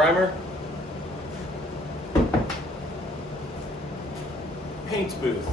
primer, paint booth.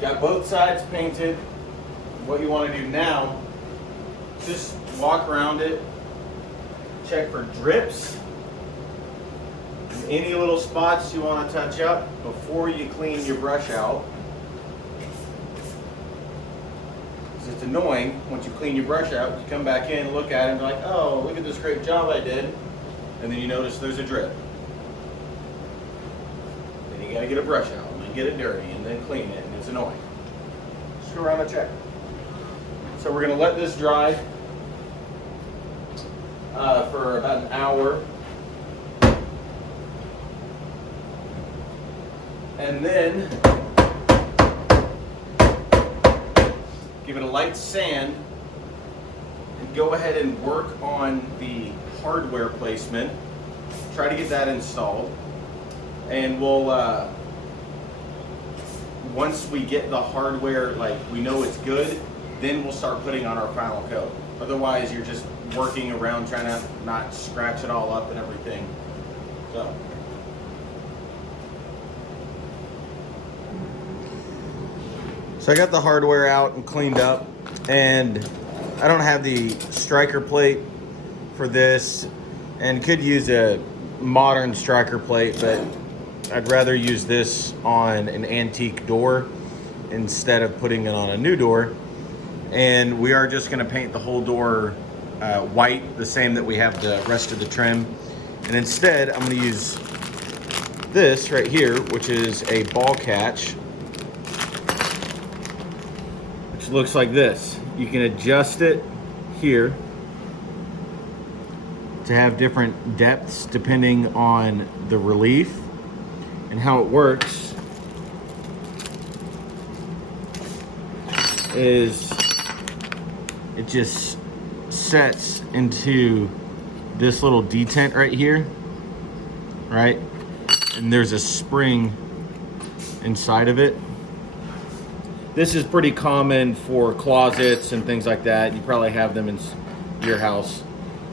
Got both sides painted. What you want to do now, just walk around it, check for drips, any little spots you want to touch up before you clean your brush out. Because it's annoying, once you clean your brush out, you come back in, look at it, and be like, oh, look at this great job I did, and then you notice there's a drip. Then you got to get a brush out, and then get it dirty, and then clean it, and it's annoying. Just go around and check. So we're going to let this dry for about an hour. And then give it a light sand and go ahead and work on the hardware placement. Try to get that installed. And we'll, once we get the hardware, like we know it's good, then we'll start putting on our final coat. Otherwise, you're just working around trying to not scratch it all up and everything. So I got the hardware out and cleaned up, and I don't have the striker plate for this, and could use a modern striker plate, but I'd rather use this on an antique door instead of putting it on a new door. And we are just going to paint the whole door white, the same that we have the rest of the trim. And instead, I'm going to use this right here, which is a ball catch, which looks like this. You can adjust it here to have different depths depending on the relief. And how it works is it just sets into this little detent right here, right? And there's a spring inside of it. This is pretty common for closets and things like that. You probably have them in your house.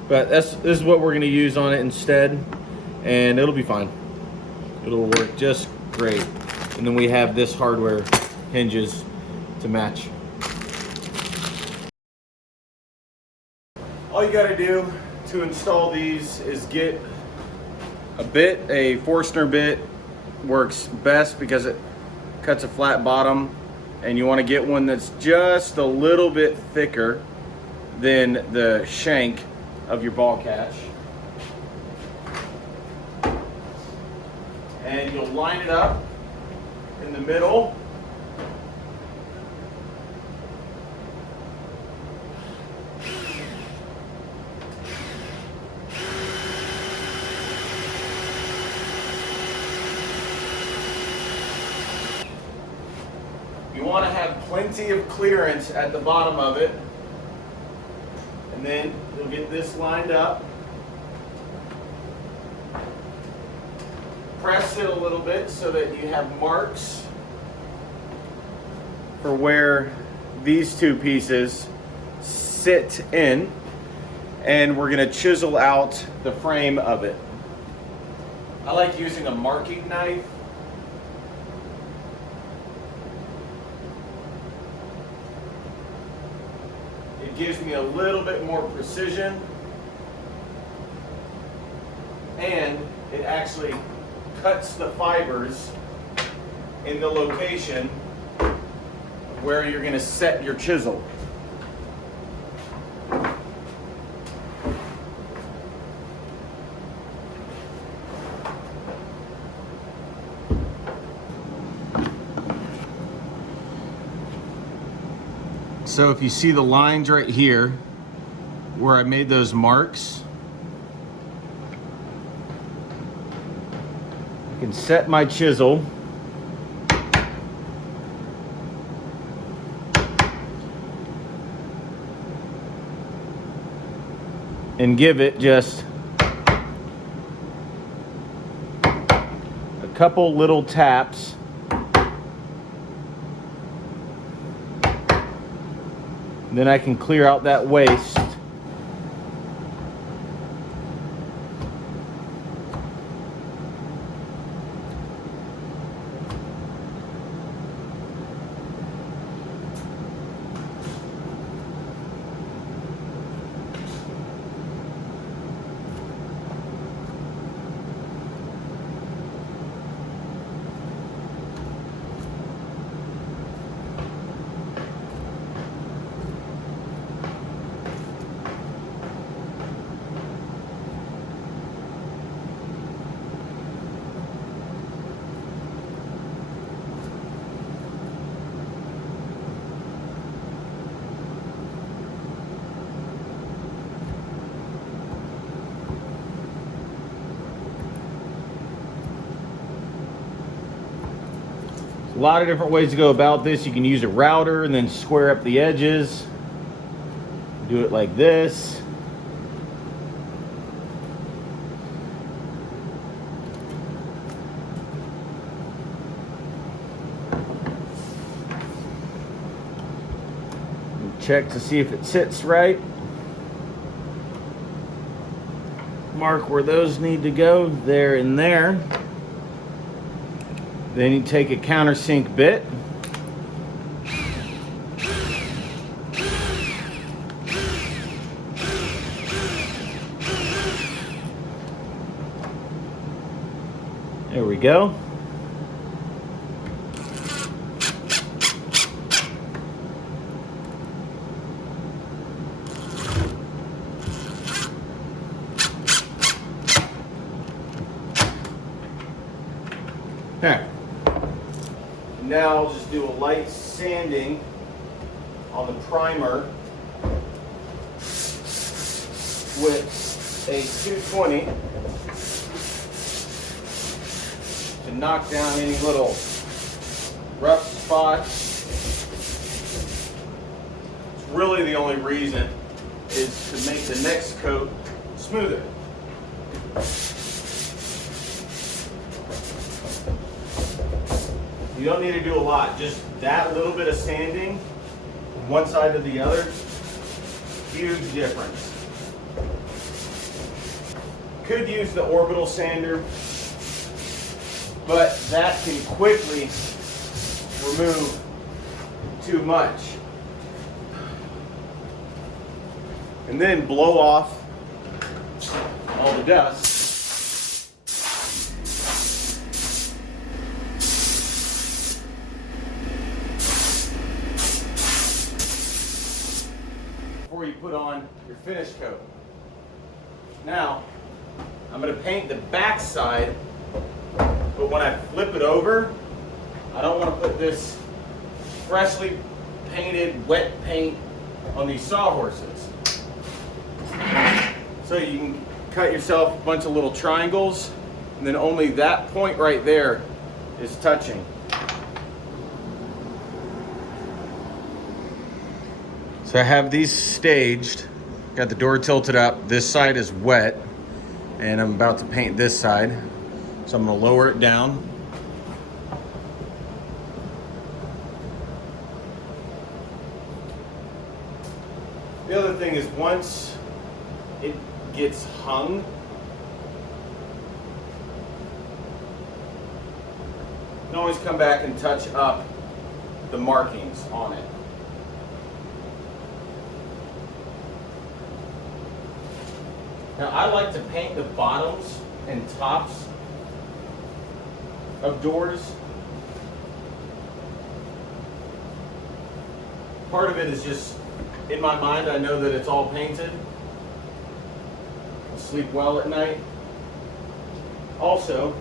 But this is what we're gonna use on it instead, and it'll be fine. It'll work just great. And then we have this hardware hinges to match. All you gotta do to install these is get a bit. A Forstner bit works best because it cuts a flat bottom, and you wanna get one that's just a little bit thicker than the shank of your ball catch. And you'll line it up in the middle. You want to have plenty of clearance at the bottom of it. And then you'll get this lined up. Press it a little bit so that you have marks for where these two pieces sit in, and we're going to chisel out the frame of it. I like using a marking knife. It gives me a little bit more precision, and it actually cuts the fibers in the location where you're going to set your chisel. So if you see the lines right here where I made those marks, I can set my chisel and give it just a couple little taps Then I can clear out that waste. A lot of different ways to go about this. You can use a router and then square up the edges. Do it like this. Check to see if it sits right. Mark where those need to go, there and there. Then you take a countersink bit. There we go. There. Now I'll just do a light sanding on the primer with a 220 to knock down any little rough spots. It's really the only reason is to make the next coat smoother. You don't need to do a lot, just that little bit of sanding from one side to the other, huge difference. Could use the orbital sander, but that can quickly remove too much. And then blow off all the dust. Before you put on your finish coat. Now, I'm going to paint the back side, but when I flip it over, I don't want to put this freshly painted wet paint on these sawhorses. So you can cut yourself a bunch of little triangles, and then only that point right there is touching. So I have these staged, got the door tilted up, this side is wet, and I'm about to paint this side. So I'm gonna lower it down. The other thing is once it gets hung, you can always come back and touch up the markings on it. Now I like to paint the bottoms and tops of doors. Part of it is just, in my mind, I know that it's all painted. I'll sleep well at night. Also,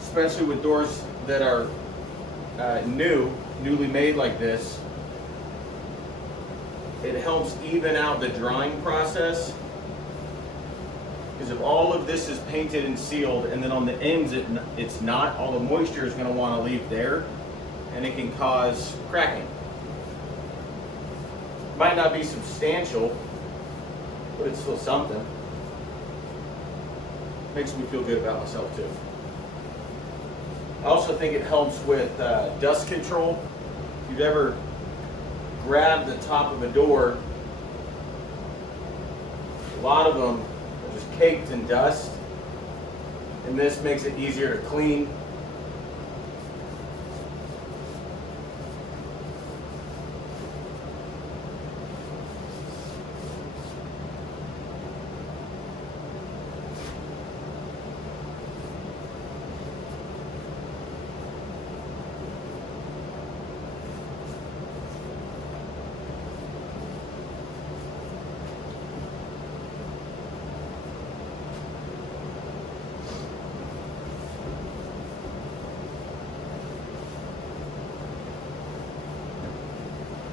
especially with doors that are newly made like this, it helps even out the drying process. Because if all of this is painted and sealed and then on the ends it's not, all the moisture is going to want to leave there and it can cause cracking. Might not be substantial, but it's still something. Makes me feel good about myself too. I also think it helps with dust control. If you've ever grab the top of a door, a lot of them are just caked in dust, and this makes it easier to clean.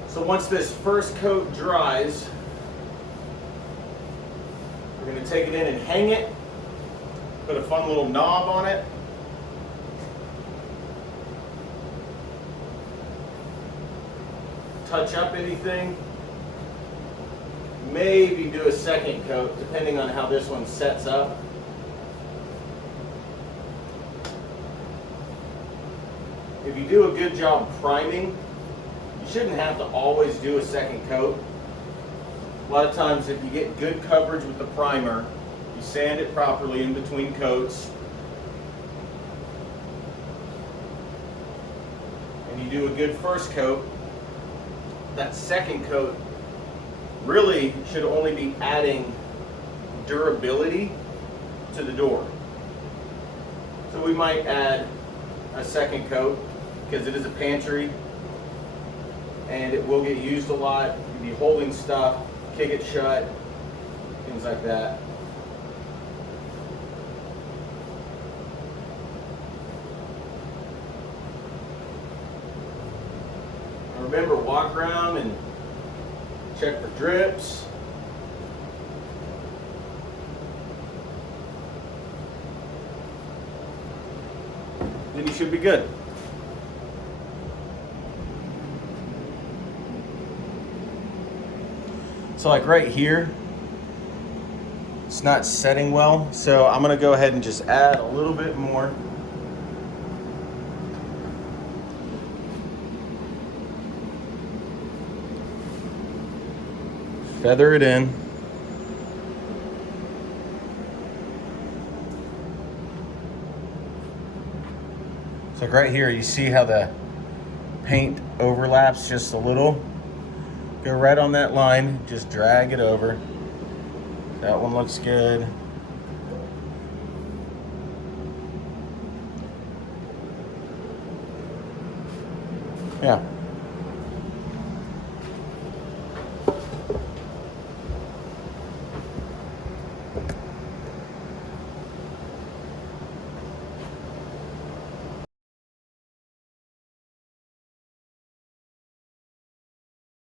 So once this first coat dries, we're going to take it in and hang it, put a fun little knob on it. Touch up anything. Maybe do a second coat depending on how this one sets up. If you do a good job priming, you shouldn't have to always do a second coat. A lot of times if you get good coverage with the primer, you sand it properly in between coats, and you do a good first coat, that second coat really should only be adding durability to the door. So we might add a second coat because it is a pantry and it will get used a lot. You'll be holding stuff, kick it shut, things like that. And remember, walk around and check for drips. Then you should be good. So like right here, it's not setting well, so I'm gonna go ahead and just add a little bit more. Feather it in. So like right here, you see how the paint overlaps just a little? Go right on that line, just drag it over. That one looks good. Yeah.